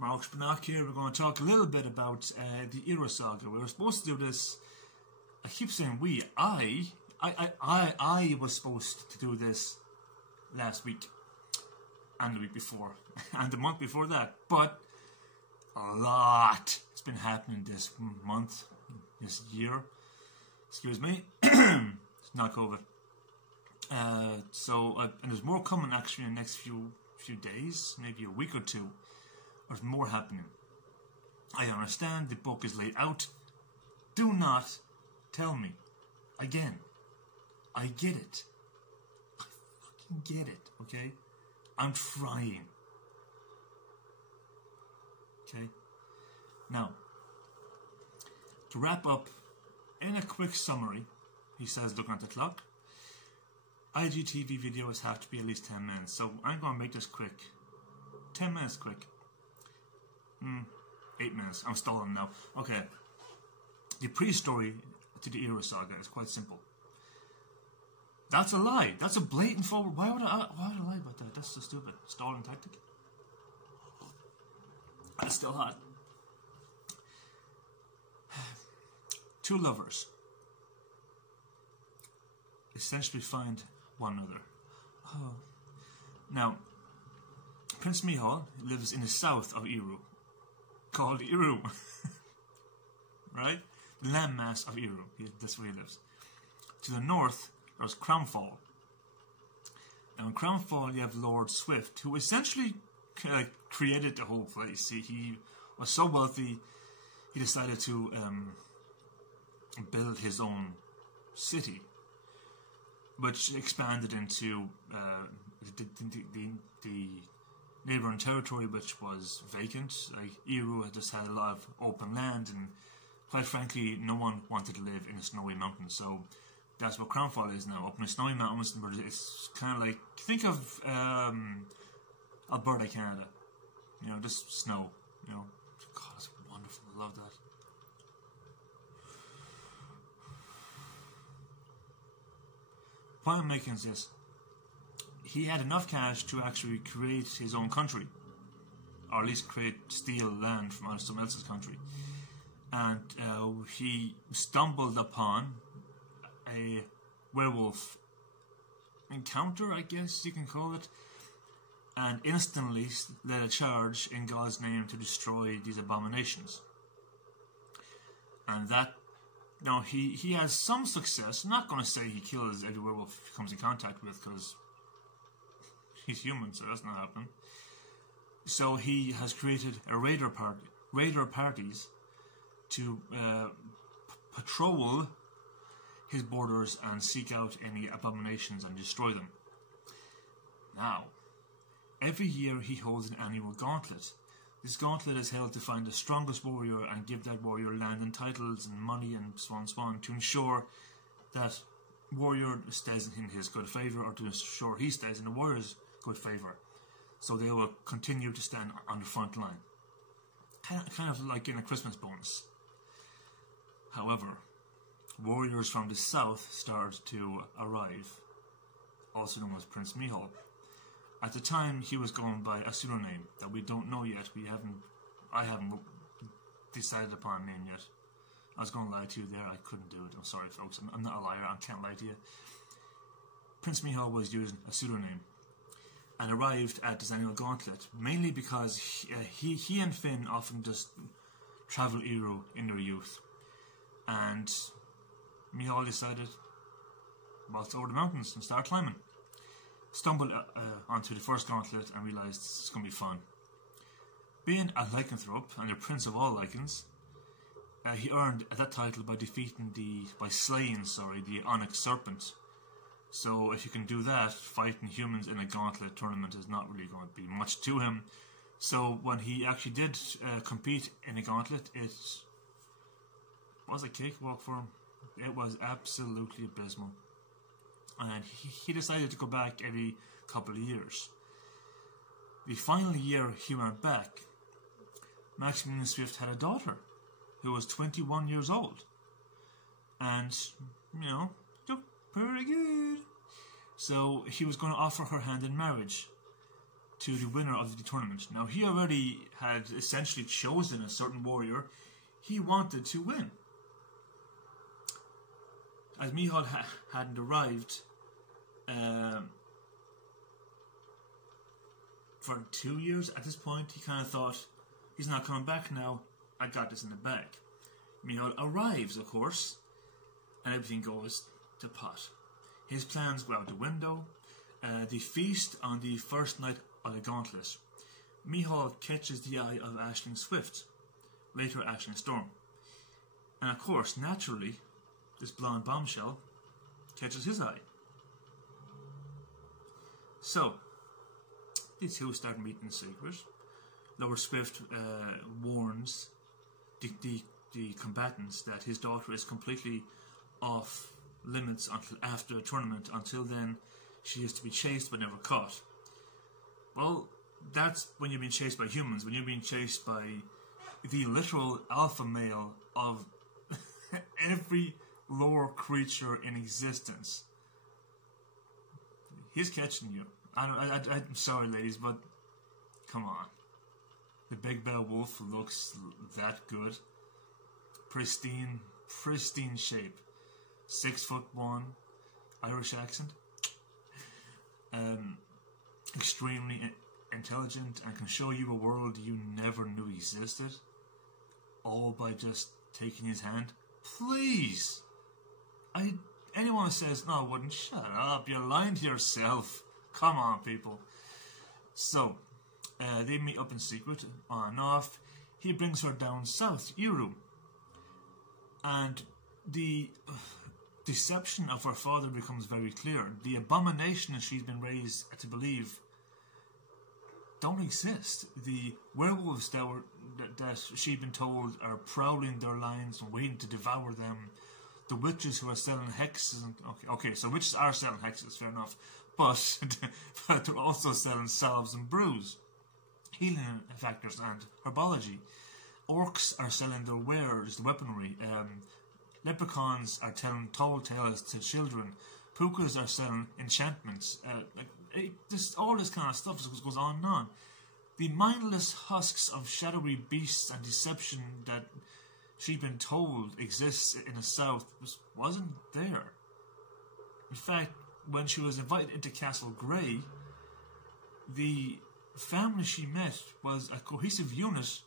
Breathnach here. We're going to talk a little bit about the Eiru Saga. We were supposed to do this. I keep saying we. I was supposed to do this last week, and the week before, and the month before that. But a lot has been happening this month, this year. Excuse me. It's not COVID. And there's more coming actually in the next few days, maybe a week or two. There's more happening. I understand the book is laid out. Do not tell me again. I get it. I fucking get it, okay? I'm trying. Okay? Now, to wrap up, in a quick summary, he says, looking at the clock, IGTV videos have to be at least 10 minutes, so I'm going to make this quick. 10 minutes quick. 8 minutes. I'm stalling now. Okay. The pre-story to the Eiru Saga is quite simple. That's a lie. That's a blatant forward. Why would I lie about that? That's so stupid. Stalling tactic. That's still hot. Two lovers essentially find one another. Oh. Now, Prince Mihal lives in the south of Eiru, called Eiru. Right? The landmass of Eiru. That's where he lives. To the north, there's Crownfall. Now in Crownfall, you have Lord Swift, who essentially created the whole place. He was so wealthy, he decided to build his own city, which expanded into the neighbouring territory, which was vacant. Like Eiru had just had a lot of open land, and quite frankly, no one wanted to live in a snowy mountain. So that's what Crownfall is now, up in the snowy mountains. It's kind of like, think of Alberta, Canada. You know, just snow. You know, God, it's wonderful. I love that. Point I'm making is this: he had enough cash to actually create his own country, or at least steal land from someone else's country. And he stumbled upon a werewolf encounter, I guess you can call it, and instantly led a charge in God's name to destroy these abominations. And that, he has some success. I'm not going to say he kills every werewolf he comes in contact with, because he's human, so that's not happening. So he has created a raider parties to patrol his borders and seek out any abominations and destroy them. Now, every year he holds an annual gauntlet. This gauntlet is held to find the strongest warrior and give that warrior land and titles and money and so on to ensure that warrior stays in his good favour, or to ensure he stays in the warrior's good favour. So they will continue to stand on the front line. Kind of like in a Christmas bonus. However, warriors from the south started to arrive, also known as Prince Mihal. At the time, he was going by a pseudonym that we don't know yet. I haven't decided upon a name yet. I was going to lie to you there. I couldn't do it. I'm sorry, folks. I'm not a liar. I can't lie to you. Prince Mihal was using a pseudonym and arrived at this annual gauntlet, mainly because he and Finn often just travel Eiru in their youth. And Mihal decided, waltz over the mountains and start climbing. Stumbled onto the first gauntlet and realised it's going to be fun. Being a lycanthrope and the prince of all lycans, he earned that title by slaying the onyx serpent. So if you can do that, fighting humans in a gauntlet tournament is not really going to be much to him. So when he actually did compete in a gauntlet, it was a cakewalk for him. It was absolutely abysmal. And he decided to go back every couple of years. The final year he went back, Maximilian Swift had a daughter who was 21 years old. And, looked pretty good. So he was going to offer her hand in marriage. to the winner of the tournament. Now, he already had essentially chosen a certain warrior he wanted to win. As Micheál hadn't arrived for 2 years at this point, he kind of thought, he's not coming back now, I got this in the bag. Micheál arrives, of course, and everything goes to pot. His plans go out the window. They feast on the first night of the gauntlet. Micheál catches the eye of Aisling Swift, later Aisling Storm. And of course, naturally, this blonde bombshell catches his eye. So, these two start meeting in secret. Lord Swift warns the combatants that his daughter is completely off limits until after the tournament. Until then, she is to be chased but never caught. Well, that's when you're being chased by humans, when you're being chased by the literal alpha male of every lower creature in existence. He's catching you. I'm sorry, ladies, but come on. The big bad wolf looks that good. Pristine shape. 6'1", Irish accent. Extremely intelligent and can show you a world you never knew existed. All by just taking his hand. Please! Anyone who says, no, I wouldn't, shut up, you're lying to yourself. Come on, people. So, they meet up in secret, on and off. He brings her down south, Eiru. And the deception of her father becomes very clear. The abomination that she's been raised to believe don't exist. The werewolves that she'd been told are prowling their lines and waiting to devour them. The witches who are selling hexes. Okay, so witches are selling hexes, fair enough. But they're also selling salves and brews, healing factors and herbology. Orcs are selling their wares, the weaponry. Leprechauns are telling tall tales to children. Pukas are selling enchantments. All this kind of stuff goes on and on. The mindless husks of shadowy beasts and deception that she'd been told exists in the south wasn't there. In fact, when she was invited into Castle Grey, the family she met was a cohesive unit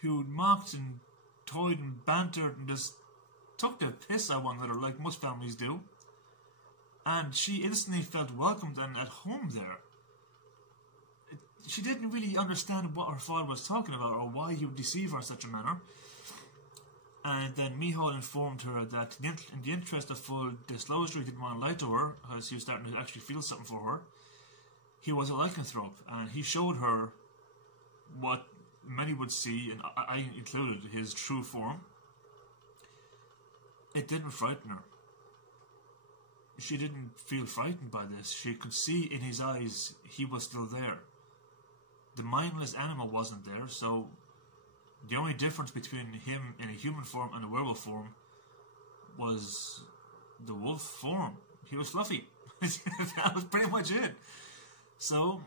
who mocked and toyed and bantered and just took the piss out of one another like most families do. And she instantly felt welcomed and at home there. She didn't really understand what her father was talking about or why he would deceive her in such a manner. And then Micheál informed her that in the interest of full disclosure, he didn't want to lie to her because he was starting to actually feel something for her. He was a lycanthrope, and he showed her what many would see, and I included, his true form. It didn't frighten her. She didn't feel frightened by this. She could see in his eyes he was still there. The mindless animal wasn't there, so the only difference between him in a human form and a werewolf form was the wolf form. He was fluffy. That was pretty much it. So,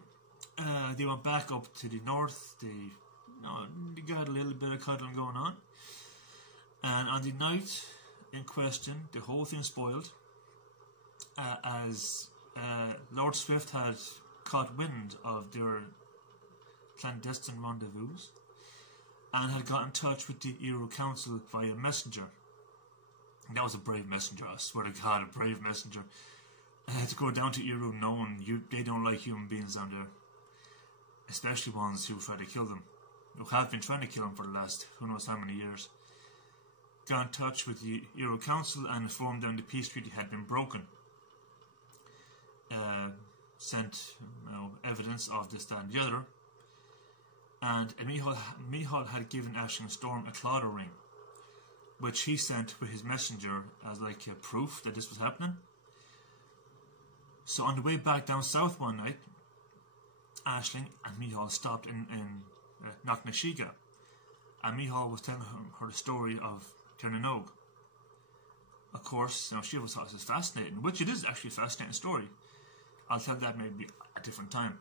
they went back up to the north. They got a little bit of cuddling going on. And on the night in question, the whole thing spoiled. As Lord Swift had caught wind of their clandestine rendezvous and had got in touch with the Eiru Council via messenger. And that was a brave messenger, I swear to God, a brave messenger. To go down to Eiru knowing they don't like human beings down there. Especially ones who try to kill them. Who have been trying to kill them for the last who knows how many years. Got in touch with the Eiru Council and informed them the peace treaty had been broken. Sent evidence of this, that and the other. And Micheál had given Aisling Storm a Clodder ring, which he sent with his messenger as like a proof that this was happening. So on the way back down south one night, Aisling and Micheál stopped in Knocknashiga, and Micheál was telling her the story of Tirnanog. Of course, she always thought this was fascinating, which it is actually a fascinating story. I'll tell that maybe a different time.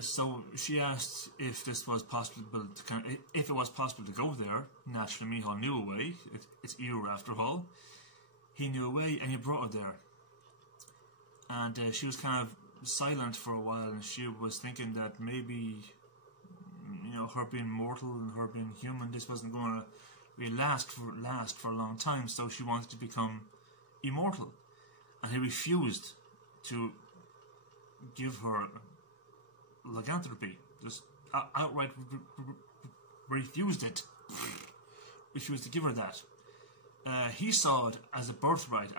So she asked if this was possible if it was possible to go there. Naturally, Micheál knew a way. It's Eiru after all. He knew a way, and he brought her there. And she was kind of silent for a while, and she was thinking that maybe, her being mortal and her being human, this wasn't going to really last for a long time. So she wanted to become immortal, and he refused to give her lycanthropy. Just outright refused it. Refused to give her that. He saw it as a birthright,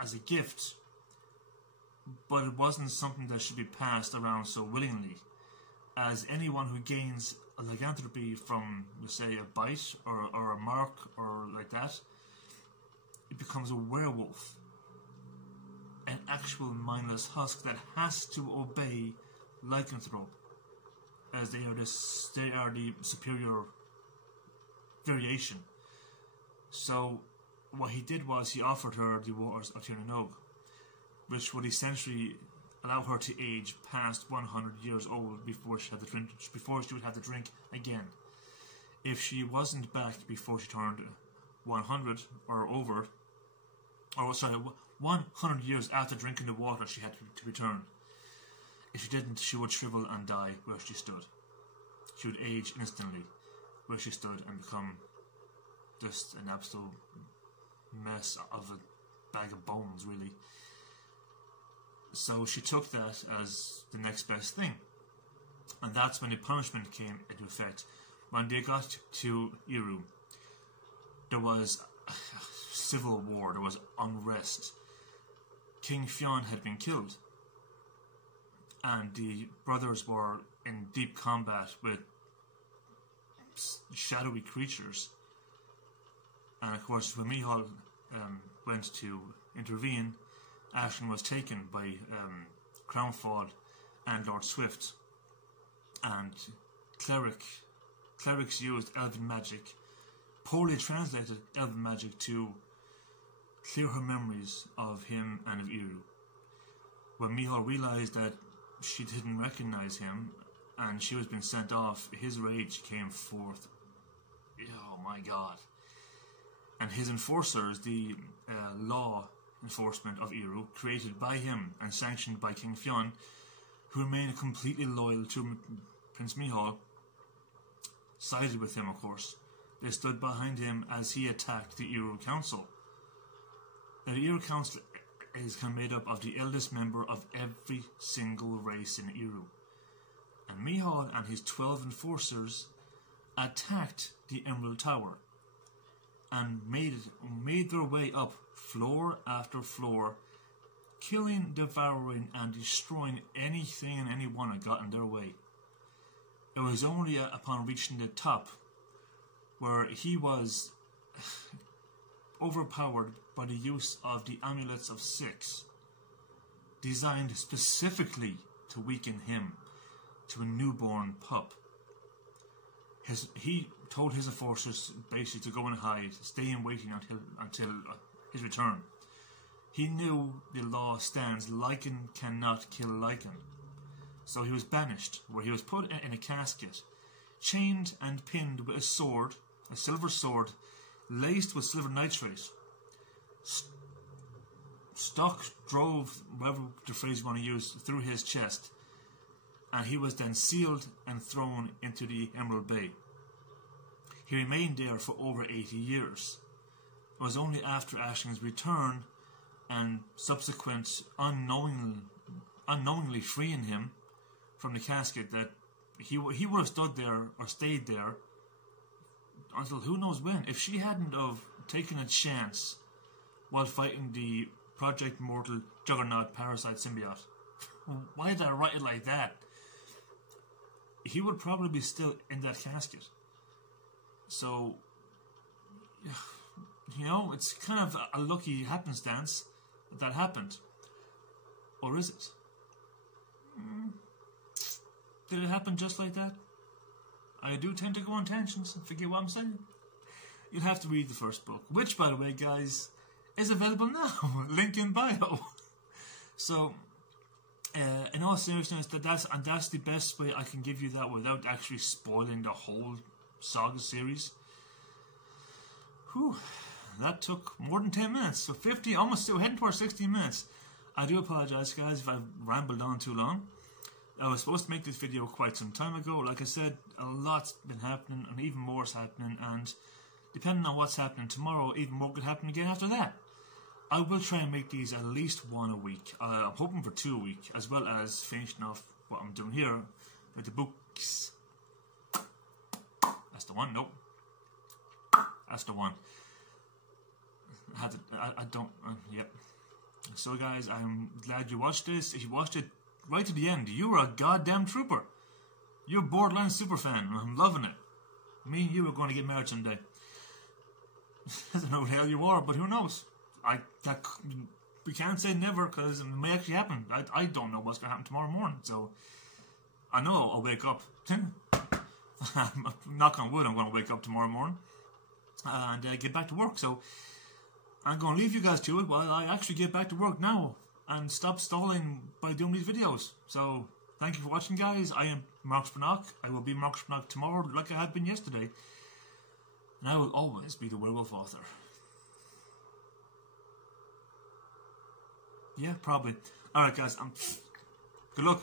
as a gift, but it wasn't something that should be passed around so willingly, as anyone who gains a lycanthropy from, say, a bite or a mark or like that, it becomes a werewolf, an actual mindless husk that has to obey lycanthrope, as they are the superior variation. So what he did was he offered her the waters of Tirnanog, which would essentially allow her to age past 100 years old before she would have to drink again. If she wasn't back before she turned 100 or over, 100 years after drinking the water, she had to return. If she didn't, she would shrivel and die where she stood. She would age instantly where she stood and become just an absolute mess of a bag of bones, really. So she took that as the next best thing. And that's when the punishment came into effect. When they got to Eiru, there was civil war, there was unrest. King Fionn had been killed, and the brothers were in deep combat with shadowy creatures. And of course, when Micheál went to intervene, Aisling was taken by Crownfall and Lord Swift, and clerics used elven magic, poorly translated elven magic, to clear her memories of him and of Eiru. When Micheál realised that she didn't recognise him and she was being sent off, his rage came forth. Oh my god. And his enforcers, the law enforcement of Eiru, created by him and sanctioned by King Fionn, who remained completely loyal to Prince Micheál, sided with him, of course. They stood behind him as he attacked the Eiru Council. Now, the Eiru Council is kind of made up of the eldest member of every single race in Eiru. And Micheál and his 12 enforcers attacked the Emerald Tower and made their way up floor after floor, killing, devouring and destroying anything and anyone that got in their way. It was only upon reaching the top where he was overpowered by the use of the Amulets of Six, designed specifically to weaken him to a newborn pup. He told his enforcers basically to go and hide, stay in waiting until his return. He knew the law stands, Lycan cannot kill Lycan. So he was banished, where he was put in a casket, chained and pinned with a sword, a silver sword, laced with silver nitrate. Stuck, drove, whatever the phrase you want to use, through his chest, and he was then sealed and thrown into the Emerald Bay. He remained there for over 80 years. It was only after Aisling's return and subsequent unknowingly freeing him from the casket that he would have stood there or stayed there until who knows when. If she hadn't have taken a chance while fighting the Project Mortal Juggernaut Parasite Symbiote, why did I write it like that? He would probably be still in that casket. So, it's kind of a lucky happenstance that happened. Or is it? Did it happen just like that? I do tend to go on tangents and forget what I'm saying. You'd have to read the first book, which, by the way, guys, is available now. Link in bio. So, in all seriousness, that's the best way I can give you that without actually spoiling the whole Saga series. Whew, that took more than 10 minutes. So 50, almost still heading towards 16 minutes. I do apologise, guys, if I've rambled on too long. I was supposed to make this video quite some time ago. Like I said, a lot's been happening, and even more is happening, and depending on what's happening tomorrow, even more could happen again after that. I will try and make these at least one a week. I'm hoping for 2 a week, as well as finishing off what I'm doing here with the books. That's the one. Nope. That's the one. I don't. Yep. So, guys, I'm glad you watched this. If you watched it right to the end, you were a goddamn trooper. You're a Borderlands super fan. I'm loving it. Me and you are going to get married someday. I don't know what the hell you are, but who knows? We can't say never, because it may actually happen. I don't know what's going to happen tomorrow morning, so I know I'll wake up. Knock on wood, I'm going to wake up tomorrow morning and get back to work. So I'm going to leave you guys to it while I actually get back to work now and stop stalling by doing these videos. So thank you for watching, guys. I am Breathnach. I will be Breathnach tomorrow like I have been yesterday. And I will always be the werewolf author. Yeah, probably. Alright, guys. Good luck.